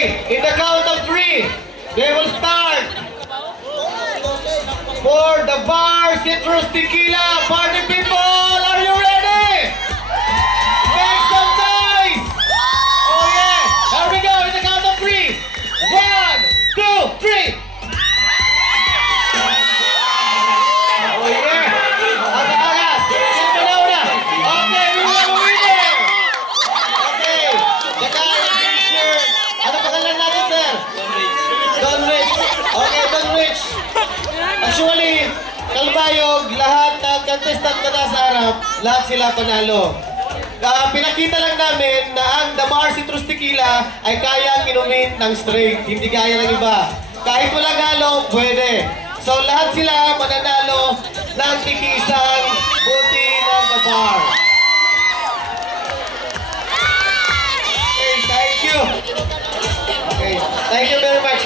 In the count of 3, they will start for the Bar Citrus Tequila. Party people, are you ready? Make some noise! Oh yeah! Here we go, in the count of 3. 1, 2, 3! Oh yeah! Aga-agas! Sino ba nauna? Okay, we will have a winner! Okay, the guy in the shirt. Ano pangalan natin, sir? Don Rich. Okay, Don Rich. Actually, Kalbayog, lahat ng contestant na nasa harap, lahat sila panalo. Pinakita lang namin na ang The Bar Citrus Tequila ay kaya inumin ng straight, hindi kaya ng iba. Kahit walang halo, pwede. So lahat sila mananalo ng tikisang buti ng The Bar. Okay, thank you. Okay, thank you very much.